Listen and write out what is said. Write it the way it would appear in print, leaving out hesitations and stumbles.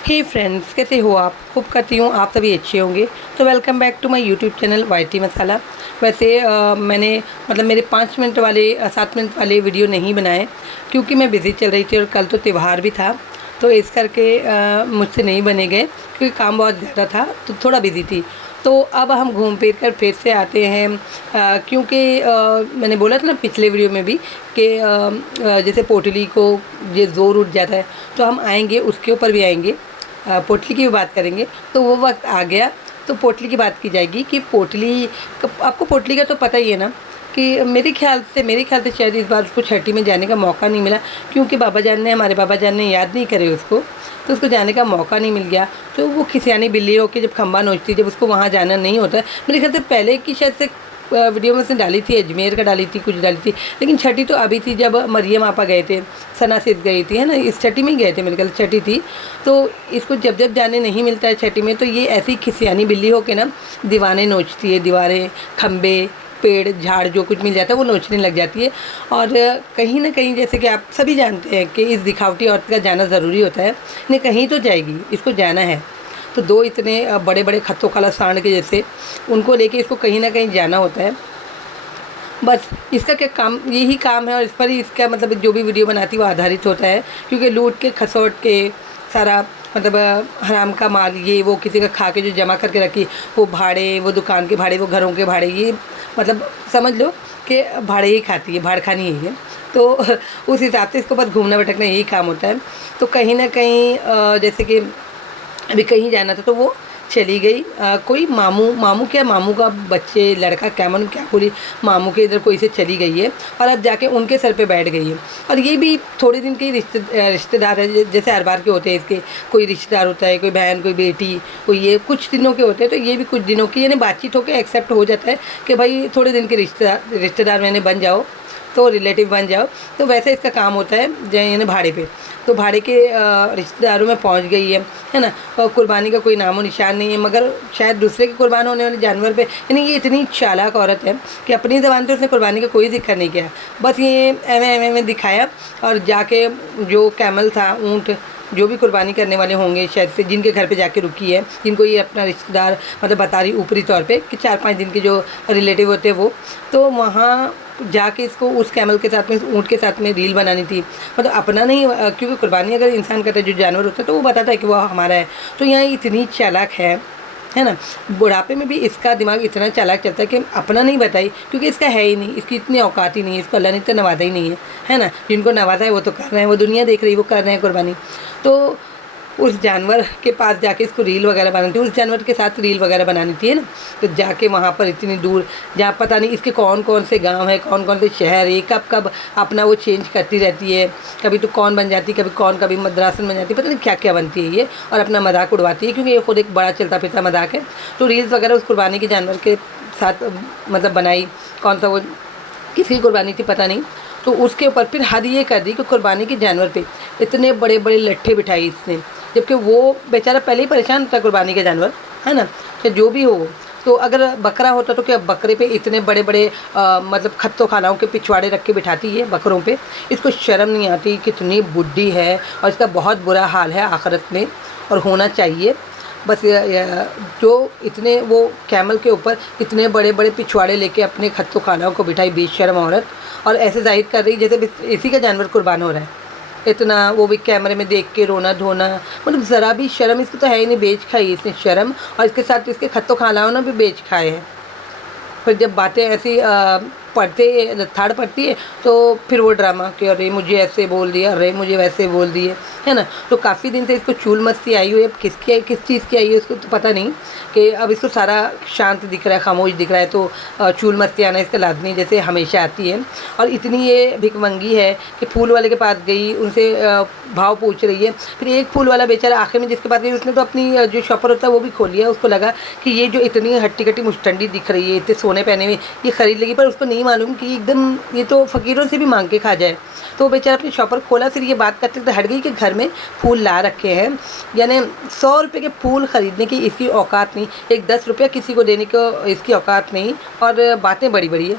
हे friends, कैसे हो आप? होप करती हूँ आप सभी अच्छे होंगे। तो welcome back to my YouTube channel YT Masala. वैसे मैंने मेरे 5 मिनट वाले 7 मिनट वाले वीडियो नहीं बनाए क्योंकि मैं बिज़ी चल रही थी और कल तो त्यौहार भी था, तो इस करके मुझसे नहीं बने गए क्योंकि काम बहुत ज़्यादा था, तो थोड़ा बिज़ी थी। तो अब हम घूम फिर कर फिर से आते हैं, क्योंकि मैंने बोला था ना पिछले वीडियो में भी कि जैसे पोटली को ये ज़ोर उठ जाता है, तो हम आएंगे उसके ऊपर भी आएंगे, पोटली की भी बात करेंगे। तो वो वक्त आ गया तो पोटली की बात की जाएगी कि पोटली आपको पोटली का तो पता ही है ना कि मेरे ख्याल से शायद इस बार उसको छठी में जाने का मौका नहीं मिला क्योंकि हमारे बाबा जान ने याद नहीं करे उसको, तो उसको जाने का मौका नहीं मिल गया। तो वो खिसियानी बिल्ली होकर जब खंबा नोचती, जब उसको वहाँ जाना नहीं होता है। मेरे ख्याल से पहले की शायद से वीडियो में उसने डाली थी, अजमेर का डाली थी, कुछ डाली थी, लेकिन छठी तो अभी थी जब मरियम आपा गए थे, सना सिद्ध गई थी, है ना, इस छठी में ही गए थे, मेरे ख्याल छठी थी। तो इसको जब जब जाने नहीं मिलता है छठी में, तो ये ऐसी खिसियानी बिल्ली हो के ना दीवारें नोचती है, दीवारें, खंबे, पेड़, झाड़ जो कुछ मिल जाता है वो नोचने लग जाती है। और कहीं ना कहीं जैसे कि आप सभी जानते हैं कि इस दिखावटी औरत का जाना ज़रूरी होता है, नहीं कहीं तो जाएगी, इसको जाना है। तो दो इतने बड़े बड़े खत्तों काला सांड के जैसे उनको लेके इसको कहीं ना कहीं जाना होता है। बस इसका क्या काम, यही काम है और इस पर ही इसका जो भी वीडियो बनाती है वो आधारित होता है, क्योंकि लूट के खसोट के सारा हराम का माल, ये वो किसी का खा के जो जमा करके रखी, वो भाड़े, वो दुकान के भाड़े, वो घरों के भाड़े, ये समझ लो कि भाड़े ही खाती है, भाड़ खानी यही है। तो उस हिसाब से इसको बस घूमना भटकना यही काम होता है। तो कहीं ना कहीं जैसे कि अभी कहीं जाना था तो वो चली गई, कोई मामू का बच्चे लड़का क्या मालूम क्या पूरी मामू के इधर कोई से चली गई है और अब जाके उनके सर पे बैठ गई है। और ये भी थोड़े दिन के ही रिश्तेदार है, जैसे हर बार के होते हैं इसके, कोई रिश्तेदार होता है, कोई बहन, कोई बेटी, कोई ये कुछ दिनों के होते हैं, तो ये भी कुछ दिनों की यानी बातचीत होकर एक्सेप्ट हो जाता है कि भाई थोड़े दिन के रिश्तेदार मैंने बन जाओ, तो रिलेटिव बन जाओ। तो वैसे इसका काम होता है यानी भाड़े पे, तो भाड़े के रिश्तेदारों में पहुंच गई है ना। और कुर्बानी का कोई नामो निशान नहीं है, मगर शायद दूसरे के कुर्बान होने वाले जानवर पे, यानी ये इतनी चालाक औरत है कि अपनी ज़बान से उसने कुर्बानी का कोई जिक्र नहीं किया, बस ये एम में दिखाया। और जाके जो कैमल था, ऊँट, जो भी कुर्बानी करने वाले होंगे शायद से, जिनके घर पे जाके रुकी है, जिनको ये अपना रिश्तेदार बता रही ऊपरी तौर पे कि 4-5 दिन के जो रिलेटिव होते हैं वो, तो वहाँ जाके इसको उस कैमल के साथ में, उस ऊँट के साथ में रील बनानी थी। अपना नहीं, क्योंकि कुर्बानी अगर इंसान करता है, जो जानवर होता है, तो वो बताता है कि वो हमारा है। तो यहाँ इतनी चालाक है ना, बुढ़ापे में भी इसका दिमाग इतना चालाक चलता है कि अपना नहीं बताई, क्योंकि इसका है ही नहीं, इसकी इतनी औकात ही नहीं है, इसको अल्लाह ने इतना नवाजा ही नहीं है ना। जिनको नवाजा है वो तो कर रहे हैं, वो दुनिया देख रही है, वो कर रहे हैं कुर्बानी। तो उस जानवर के पास जाके इसको रील वगैरह बनानी थी, उस जानवर के साथ रील वगैरह बनानी थी, है ना। तो जाके वहाँ पर इतनी दूर, जहाँ पता नहीं इसके कौन कौन से गांव है, कौन कौन से शहर है, कब कब अपना वो चेंज करती रहती है, कभी तो कौन बन जाती, कभी मद्रासन बन जाती, पता नहीं क्या क्या बनती है ये, और अपना मजाक उड़वाती है, क्योंकि ये खुद एक बड़ा चलता फिरता मजाक है। तो रील्स वगैरह उस कुर्बानी के जानवर के साथ बनाई, कौन सा वो किसकी कुर्बानी थी पता नहीं। तो उसके ऊपर फिर हद ये कर दी कि कुर्बानी के जानवर पे इतने बड़े बड़े लट्ठे बिठाई इसने, जबकि वो बेचारा पहले ही परेशान था कुर्बानी के जानवर, है ना, चाहे जो भी हो। तो अगर बकरा होता तो क्या बकरे पे इतने बड़े बड़े खत्तो खानाओं के पिछवाड़े रख के बिठाती है बकरों पे। इसको शर्म नहीं आती, कितनी बुढ़ी है, और इसका बहुत बुरा हाल है आखिरत में, और होना चाहिए। बस जो इतने वो कैमल के ऊपर इतने बड़े बड़े पिछवाड़े लेके अपने खत्तो खानाओं को बिठाई, बेशर्म औरत, और ऐसे जाहिर कर रही जैसे इसी का जानवर कुर्बान हो रहा है। इतना वो भी कैमरे में देख के रोना धोना, ज़रा भी शर्म इसको तो है ही नहीं। बेच खाई इसने शर्म, और इसके साथ इसके खत्तो खानाओं ने भी बेच खाए हैं। फिर जब बातें ऐसी थाड़ पड़ती है, तो फिर वो ड्रामा कि अरे मुझे ऐसे बोल दिया, अरे मुझे वैसे बोल दिए, है ना। तो काफ़ी दिन से इसको चूल मस्ती आई हुई है, किस चीज़ की आई है उसको तो पता नहीं, कि अब इसको सारा शांत दिख रहा है, खामोश दिख रहा है, तो चूल मस्ती आना इसका लाजमी जैसे हमेशा आती है। और इतनी ये भिखमंगी है कि फूल वाले के पास गई, उनसे भाव पूछ रही है। फिर एक फूल वाला बेचारा आखिर में जिसके पास गई, उसने तो अपनी जो शॉपर होता है वो भी खोल लिया। उसको लगा कि ये जो इतनी हट्टी कट्टी मुस्टंडी दिख रही है, इतने सोने पहने हुए, ये खरीद लेगी, पर उसको नहीं मालूम कि एकदम ये तो फ़कीरों से भी मांग के खा जाए। तो बेचारा अपनी शॉपर खोला, फिर ये बात करते करते हट गई कि घर में फूल ला रखे हैं, यानी 100 रुपये के फूल ख़रीदने की इसकी औकात नहीं, एक 10 रुपया किसी को देने को इसकी औकात नहीं, और बातें बड़ी बड़ी है।